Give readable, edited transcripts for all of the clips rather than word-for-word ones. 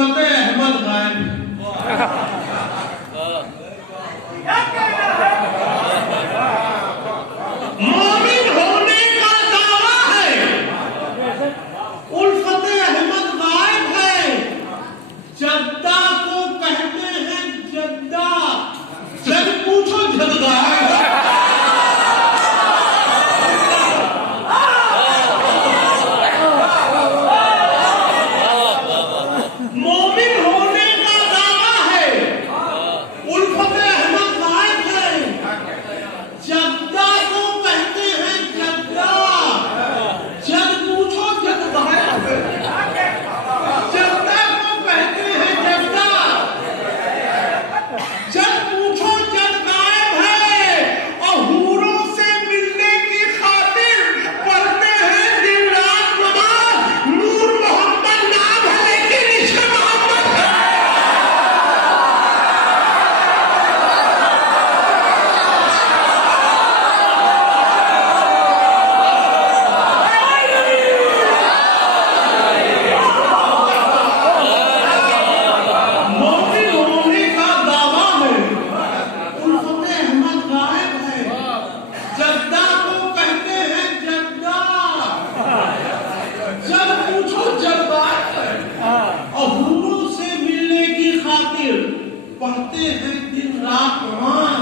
उल्फत अहमद गायब। मोमिन होने का दावा है, उल्फत अहमद गायब है। जद्दा को कहते हैं जद्दा, जब पूछो जद गायब है। मोमिन होने का दावा है, उल्फत अहमद गायब है। जद्दा को कहते हैं जद्दा, जद पूछो जद गायब है। जद्दा को कहते हैं जद्दा, जद पूछो जद गायब है। और हूरों से मिलने की खातिर पढ़ते हैं दिन रात नमाज। नूर मोहम्मद नाम है लेकिन इश्क मोहम्मद है। मोमिन होने का दावा है, उल्फत अहमद गायब है। जद्दा को कहते हैं जद्दा, जब पूछो जद गायब है। और हूरों से मिलने की खातिर पढ़ते हैं दिन रात नमाज।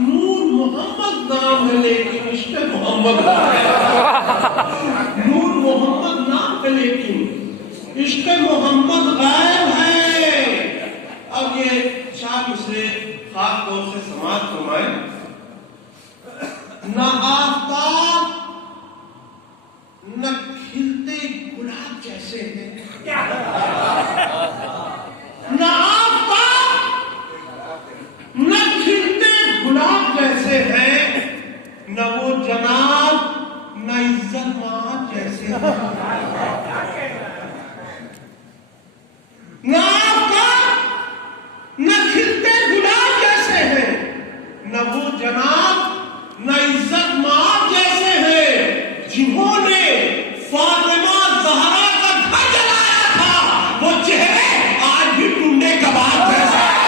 नूर मोहम्मद नाम है लेकिन इश्क मोहम्मद गायब है। नूर मोहम्मद नाम है लेकिन इश्क मोहम्मद गायब है। अब ये चार मिसरे खास तौर से समाज फरमाए। न आफ्ताब न खिलते गुलाब जैसे हैं, न आफ्ताब न खिलते गुलाब जैसे हैं। न वो जनाब न इज्जत मां जैसे हैं। न आफ्ताब न खिलते गुलाब जैसे हैं, न वो जनाब न इज्जत मां जैसे हैं। जिन्होंने फातिमा ज़हरा का घर जलाया था, वो चेहरे आज भी टुंडे कबाब जैसे हैं।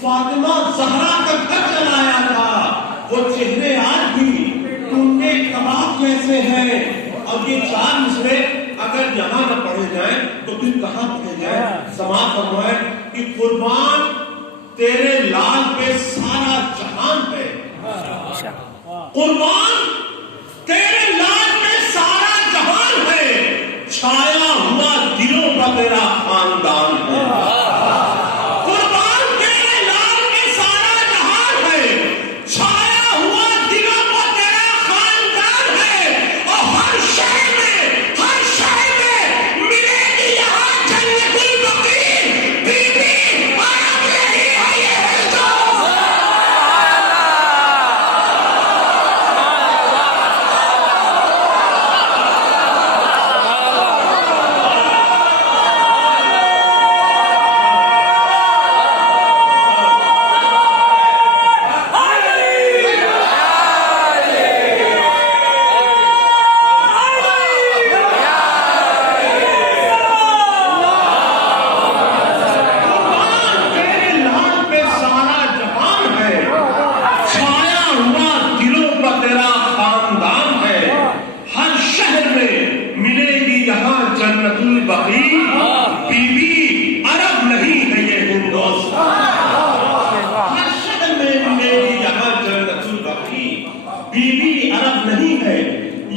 फातिमा ज़हरा का घर जलाया था, वो चेहरे आज भी टुंडे कबाब जैसे हैं। अब ये चार मिसरे अगर यहाँ न पढ़े जाएं तो फिर कहाँ पढ़े जाएं? समाज फरमाए कि कुर्बान तेरे लाल पे सारा जहान है। कुर्बान तेरे लाल पे सारा जहान है। छाया हुआ दिलों का तेरा खानदान है।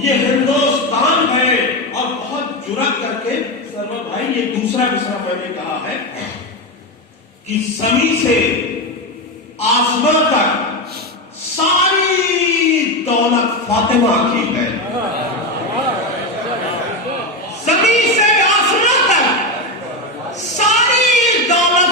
ये हिंदुस्तान है। और बहुत जुर्रत करके सरवर भाई ये दूसरा मिसरा मैंने कहा है कि जमीन से आसमान तक सारी दौलत फातिमा की है। जमीन से आसमान तक सारी दौलत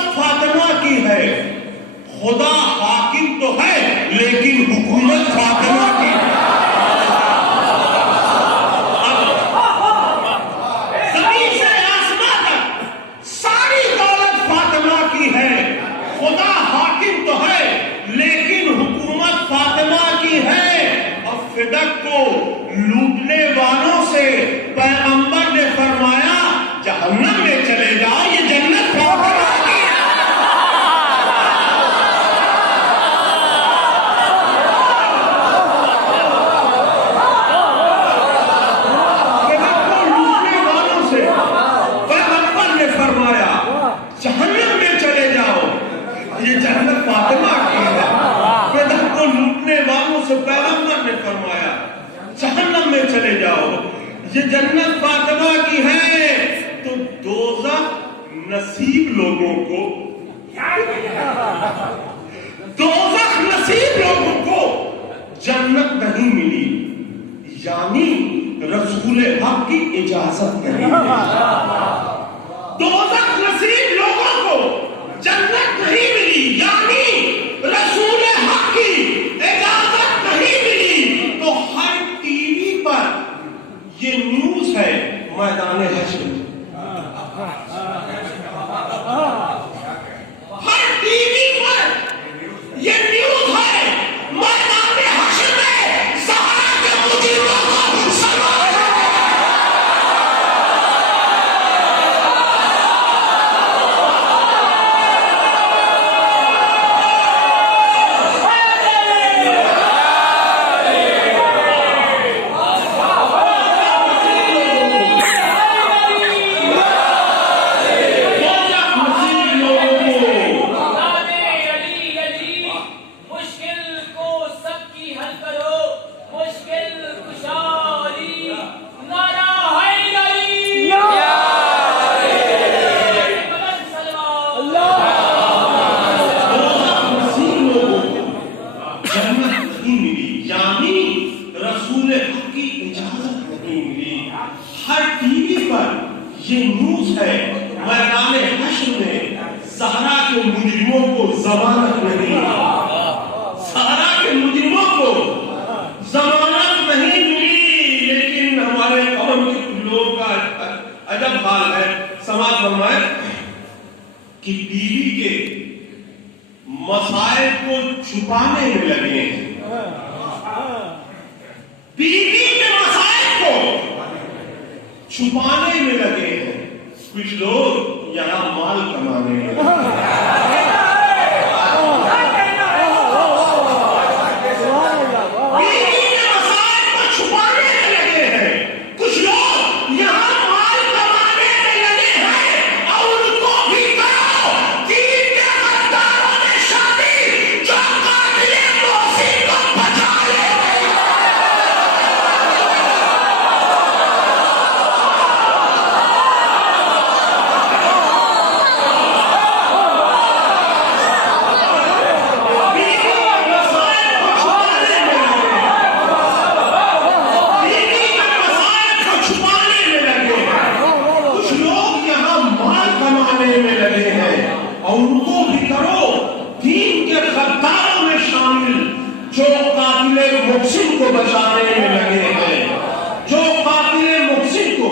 जहन्नम में चले जाओ, ये जन्नत पाकर जहन्नम में चले जाओ, ये जन्नत फातिमा की है। बेदख को लूटने वालों से पैगंबर ने फरमाया जहन्नम में चले जाओ, ये जन्नत फातिमा की है। तो दोज़ख नसीब लोगों को, दोज़ख नसीब लोगों को जन्नत नहीं मिली, यानी रसूल हक की इजाजत नहीं मिली। दोज़ख नसीब लोगों को जन्नत नहीं मिली, यानी रसूल हक की इजाजत नहीं मिली। तो हर टीवी पर ये न्यूज है मैदान हश्र में, हर टीवी पर ये न्यूज है मैदान हश्र में सहारा के मुजरिमों को सलाम। हर टीवी पर ये न्यूज है मैदान हश्र में सहरा के मुजरिमों को जमानत नहीं, सहरा के मुजरिमों को जमानत नहीं मिली। लेकिन हमारे कौम के लोगों का अजब हाल है, समाज फरमाए कि टीवी के मसाइल को छुपाने में लगे हैं, टीवी के मसाइल को छुपाने में लगे हैं। कुछ लोग यहाँ माल कमाने में लगे हैं। टीवी के मसाइल को छुपाने में लगे हैं, कुछ लोग यहाँ माल कमाने में लगे हैं। और उनको भी करो, दीन के गद्दारों ने शादी जो कातिले मोहसिन को बचा ले। उनको भी करो, दीन के गद्दारों में शामिल जो कातिले मुहसिन को बचाने में लगे हैं, जो कातिले मुहसिन को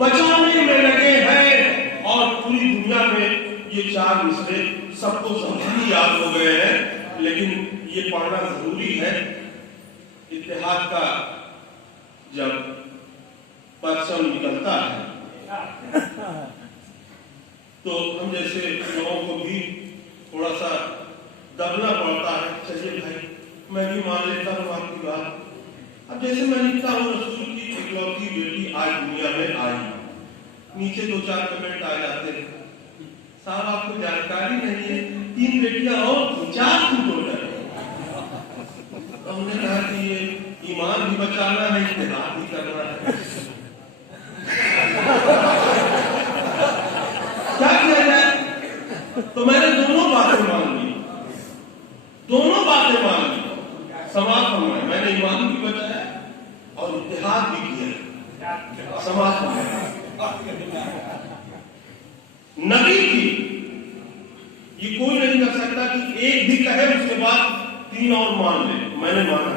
बचाने में लगे हैं। और पूरी दुनिया में ये चार मिसरे सबको समझी याद हो गए हैं, लेकिन ये पढ़ना जरूरी है। इत्तेहाद का जब परचम निकलता है तो हम जैसे लोगों को भी थोड़ा सा दबना पड़ता है। चलिए भाई, मैं भी मान लेता हूँ आपकी बात। अब जैसे मैं लिखता हूँ रसूल की इकलौती बेटी आज दुनिया में आई, नीचे दो चार कमेंट आ जाते हैं, साहब आपको जानकारी नहीं है, 3 बेटियां और 4 थी टोटल। हमने कहा कि ये ईमान भी बचाना है, इत्तेहाद भी करना है, क्या किया जाए? तो मैंने दोनों बातें मान ली, दोनों बातें मान ली। समाज फरमाए मैंने ईमान भी बचाया और इत्तेहाद भी किया। समाज फरमाए नबी की ये कोई नहीं कर सकता कि एक भी कहे उसके बाद 3 और मान ले। मैंने माना।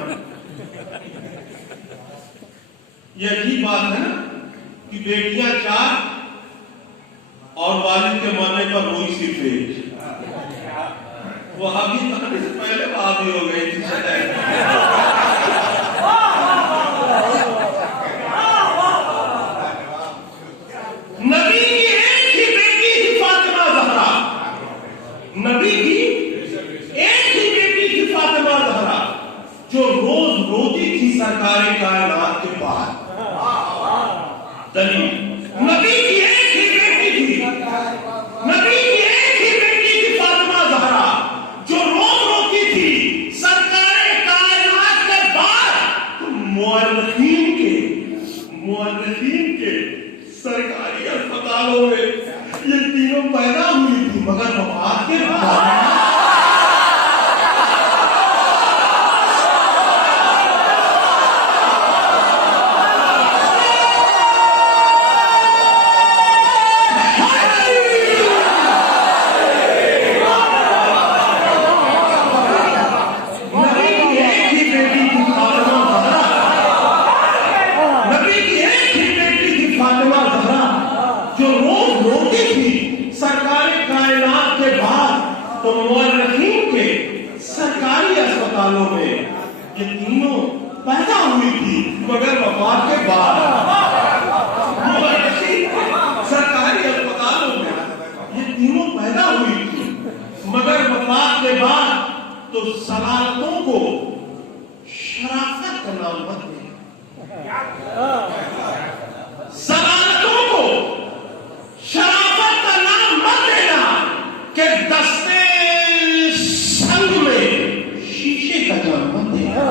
ये अजीब बात है ना कि बेटियां 4 और वालिद के मानने पर वही सिर्फ 1। वहाबी बनने से पहले वहाबी हो गई थी शायद। नबी की نبوی اسپتالوں میں یہ تینوں پیدا ہوئی تھی مگر وفات کے بعد تو مورخین کے سرکاری اسپتالوں میں یہ تینوں پیدا ہوئی تھی مگر وفات کے بعد مورخین کے سرکاری اسپتالوں میں یہ تینوں پیدا ہوئی تھی مگر وفات کے بعد تو صلاتوں کو شرافت کا نام مت دینا، صلاتوں کو شرافت کا نام مت دینا کہ دستے سنگ میں شیشے کا جام مت دینا،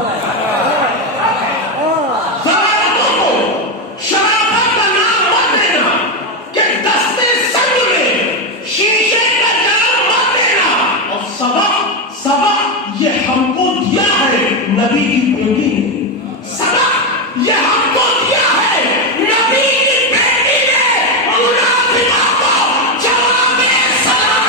صلاتوں کو شرافت کا نام مت دینا کہ دستے سنگ میں شیشے کا جام مت دینا۔ اور سبق یہ ہم کو دیا ہے نبی کی بیٹی نے، سبق یہ ہم کو دیا ہے نبی کی بیٹی نے، منافقوں کو جواب سلام۔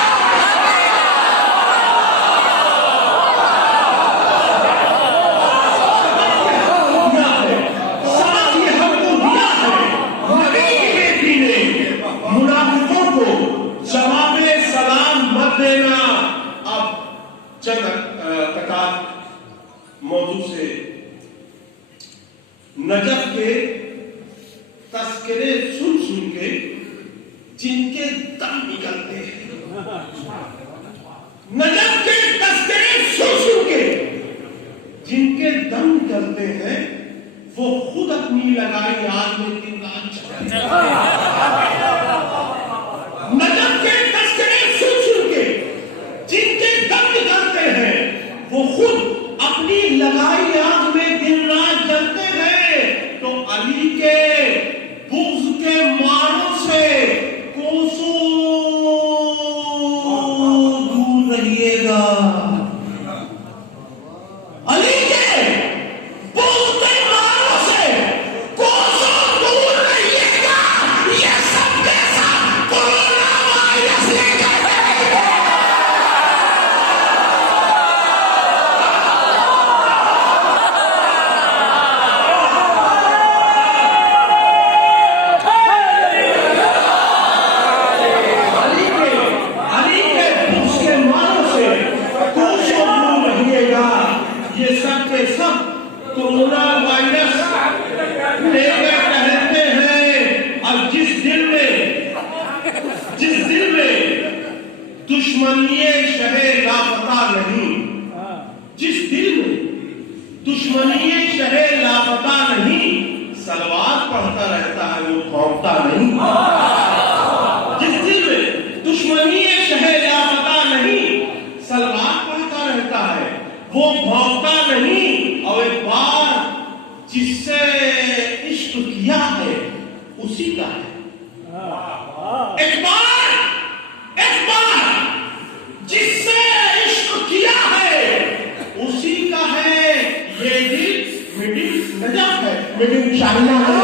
سبق یہ ہم کو دیا ہے نبی کی بیٹی نے، منافقوں کو جواب سلام مت دینا۔ اب چند قطعات موضوع سے، نجف کے تذکرے سن سن کے جن کے دم نکلتے ہیں، نجف کے تذکرے سن سن کے جن کے دم نکلتے ہیں وہ خود اپنی لگائی آگ میں دن رات چلتے ہیں۔ نجف کے تذکرے سن سن کے جن کے دم نکلتے ہیں وہ خود اپنی لگائی آگ میں دن رات جلتے ہیں۔ تو علی کے بغض کے ماروں سے کوسوں دور رہیے گا، علی کے بغض کے ماروں سے کوسوں دور رہیے گا۔ یہ سب کے ساتھ کورونا وائرس لے کر کورونا وائرس لے کر ٹہلتے ہیں۔ اور جس دل میں دشمنی شہ لاپتہ نہیں، جس دل میں دشمنی شہ لاپتہ نہیں، سلوات پڑھتا رہتا ہے وہ بھونکتا نہیں۔ جس دل میں دشمنی شہ لاپتہ نہیں، سلوات پڑھتا رہتا ہے وہ بھونکتا نہیں۔ اور ایک بار جس سے عشق کیا ہے اسی کا ہے، ایک بار جس سے عشق کیا ہے اسی کا ہے۔ یہ دل میڈ ان نجف ہے، میڈ ان چائنا ہے۔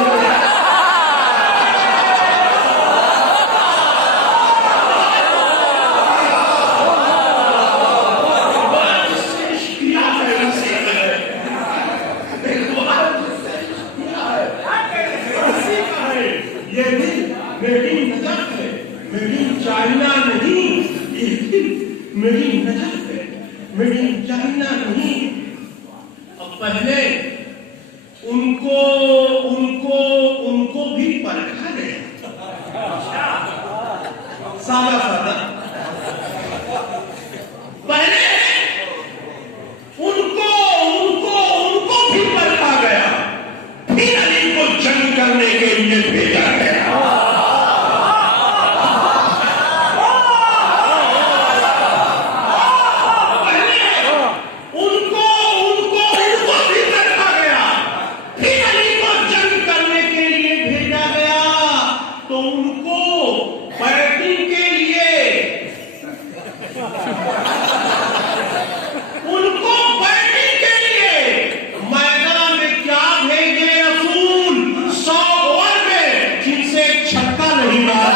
چائنا نہیں، میری نجف ہے، میری چائنا نہیں۔ اب پہلے ان کو بھی پرکھا گیا، سادہ پہلے ان کو بھی پرکھا گیا، پھر علی کو جنگ کرنے کے لیے بھیجا گیا۔ تو ان کو बैटिंग के लिए मैदान में क्या भेजे रसूल 100 ओवर में जिनसे छक्का नहीं मारा।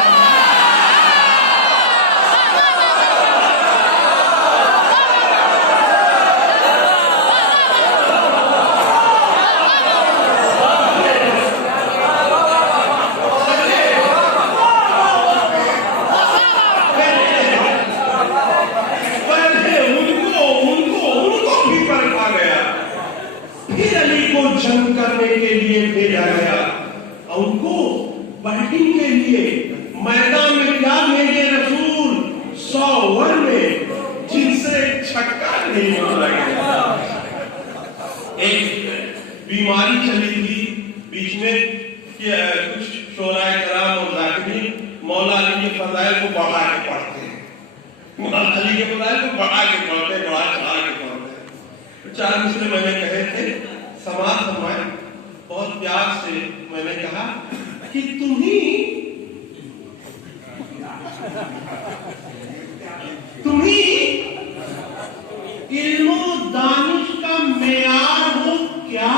जंग करने के लिए भेजा गया, उनको बैटिंग के लिए मैदान में क्या भेजे रसूल 100 ओवर में जिनसे छक्का नहीं मारा गया। एक बीमारी चली थी बीच में, कुछ शोराए कराम और जाकिरीन मौला अली के फज़ाइल को बढ़ा के पढ़ते हैं, मौला अली के फज़ाइल को बढ़ा के पढ़ते, बढ़ा चढ़ा के पढ़ते। चार मिसरे मैंने कहे थे, समाज फरमाए, बहुत प्यार से मैंने कहा कि तुम ही इल्म दानिश का मेयार हो क्या?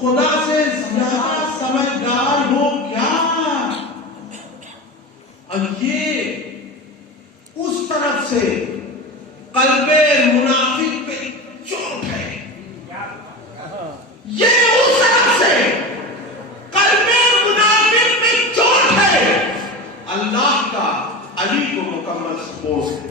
खुदा से ज्यादा समझदार हो क्या? और ये उस तरफ से कल्बे मुनाफिक पे चोट है, ये उस तरफ से कल्बे मुनाफिक पे चोट है। अल्लाह का अली को मुकम्मल सपोर्ट है।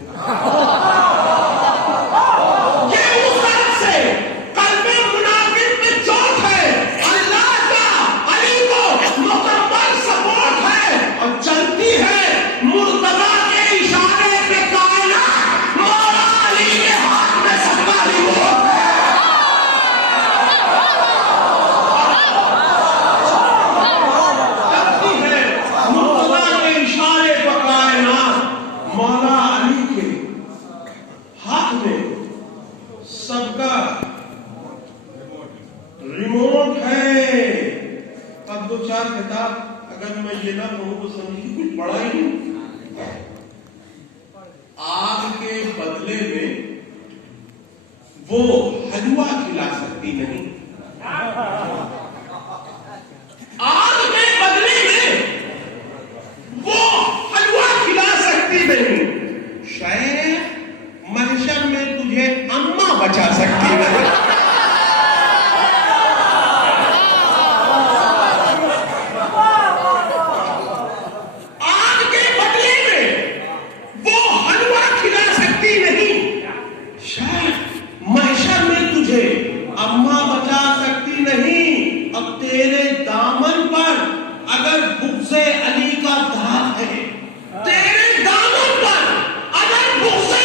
सबका रिमोट है। अब दो चार किताब अगर मैं ये ना कहूं तो समझिए कुछ पढ़ा ही नहीं। आग के बदले में वो हलवा खिला सकती नहीं, आग के बदले में वो हलवा खिला सकती नहीं। शायद महशर में तुझे अम्मा बचा सकती है। आग के बदले में वो हलवा खिला सकती नहीं। शायद महशर में तुझे अम्मा बचा सकती नहीं। अब तेरे दामन पर अगर बुग़्ज़े अली का दाग है, तेरे दामन पर अगर बुग़्ज़े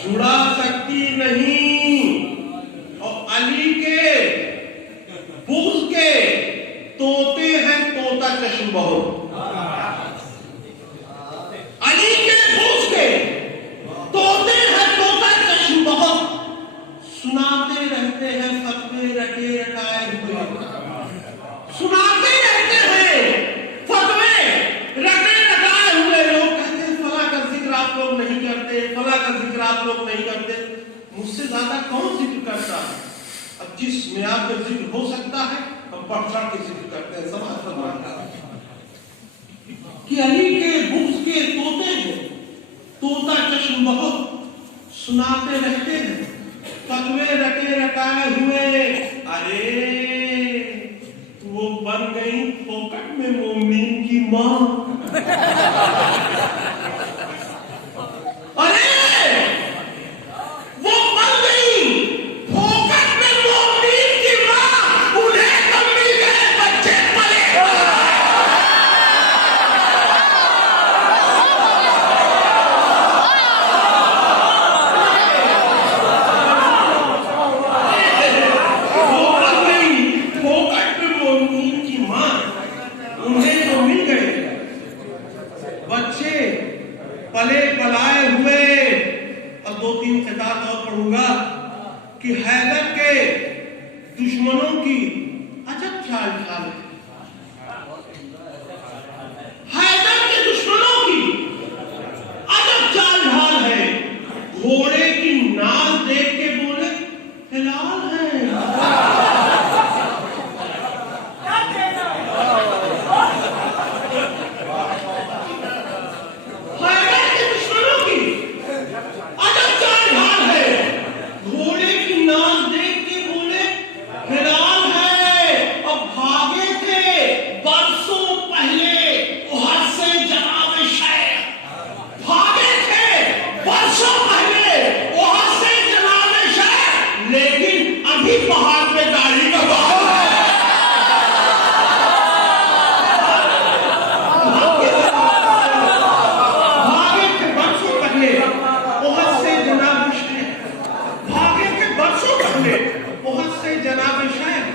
छुड़ा सकती नहीं। और अली के बुग़्ज़ के तोते हैं तोता चश्म बहुत। अली के बुग़्ज़ के तोते हैं तोता चश्म बहुत। सुनाते रहते हैं फतवे रटे रटाए हुए, सुनाते रहते हैं फतवे रटे रटाए हुए। लोग कहते हैं फला का जिक्र आप लोग नहीं करते, फला का जिक्र आप लोग नहीं करते। मुझसे ज्यादा कौन जिक्र करता है? अब जिस मियाद पे जिक्र हो सकता है हम बढ़ चढ़ के जिक्र करते हैं। समाज फरमाता है کہ علی کے بغض کے طوطے کو طوطا چشم بہت سناتے رہتے ہیں، فتوے رٹے رٹائے ہوئے، ارے وہ بن گئی پوکٹ میں مومنین کی ماں، ارے وہ بن گئی پوکٹ میں مومنین کی ماں، انہیں کب مل گئے بچے پلے۔ پلے پلائے ہوئے۔ اور دو تین خطاب اور پڑھوں گا کہ حیدر کے دشمنوں کی عجب چال ڈھال ہے، حیدر کے دشمنوں کی عجب چال ڈھال ہے، گھوڑے کی ناز دیکھ کے بولے ہلال ہے۔ پہاڑ پہ داڑھی کا بہاؤ ہے، بھاگے تھے برسوں پہلے احد سے جناب شہر، بھاگے تھے برسوں پہلے احد سے جناب شہر،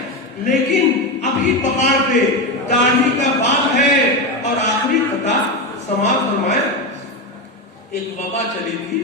لیکن ابھی پہاڑ پہ داڑھی کا بال ہے۔ اور آخری خطا سماعت فرمائے، ایک وبا چلی تھی،